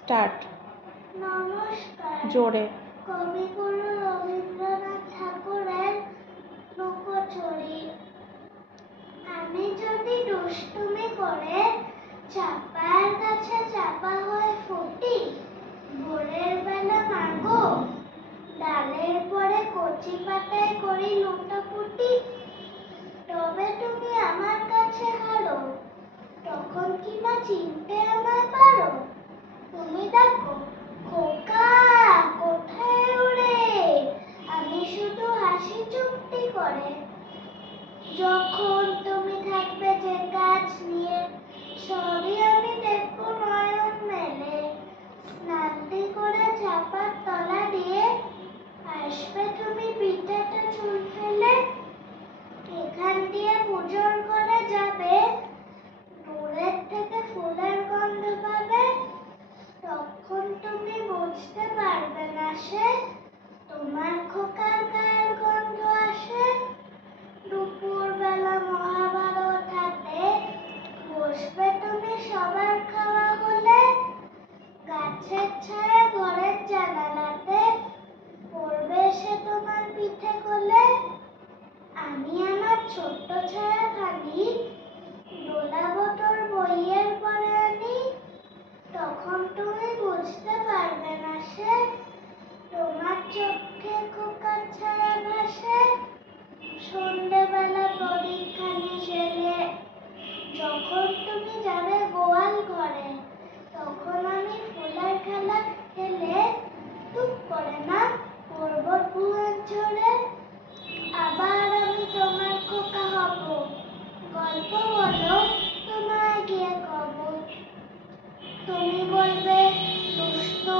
Start. নমস্কার। জোরে। কবিগুরু রবীন্দ্রনাথ ঠাকুরের লুকোচুরি। আমি যদি দুষ্টুমি করে চাপার কাছে চাপা হয়ে ফুটি, ভোরের বেলা মাগো ডালের পরে কচি পাতায় করি লুটোপুটি, তবে তুমি আমার কাছে হারো, তখন কি না চিনতে আমায় পারো? তুমি দেখো খোকা কোথায় উড়ে, আমি শুধু হাসি চুপটি করে। যখন তুমি থাকবে যে কাজ নিয়ে, সবই আমি দেখবো নয়ন মেলে। স্নানটি করে চাপার তলা দিয়ে আসবে তুমি পিঠেটা চুল ফেলে। এখান দিয়ে পুজোর ঘরে যাবে, দূরের থেকে ফুলের গন্ধ পাবে, তখন তুমি বুঝতে পারবে না সে তোমার খোকার গায়ের গন্ধ আসে। দুপুর বেলা মহাভারত হাতে বসবে তুমি সবার খাওয়া হলে, গাছের ছায়া ঘরের জানালাতে পড়বে সে তোমার পিঠে কোলে। আমি আমার ছোট্ট ছায়াখানি দোলাবো তোর বইয়ের পরে আনি, তখন তুমি বুঝতে পারবে না সে তোমার চোখে খোকার ছায়া ভাসে। সন্ধ্যেবেলা প্রদীপ খানি জ্বেলে যখন তুমি যাবে গোয়াল ঘরে, তখন আমি ফুলের খেলা খেলে টুক করে না পড়বো ফুলের ঝরে। আবার আমি তোমার খোকা হব, গল্প বলো তোমায় গিয়ে কব। তুমি বলবে দুষ্টু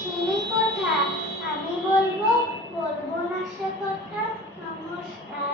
ছিলি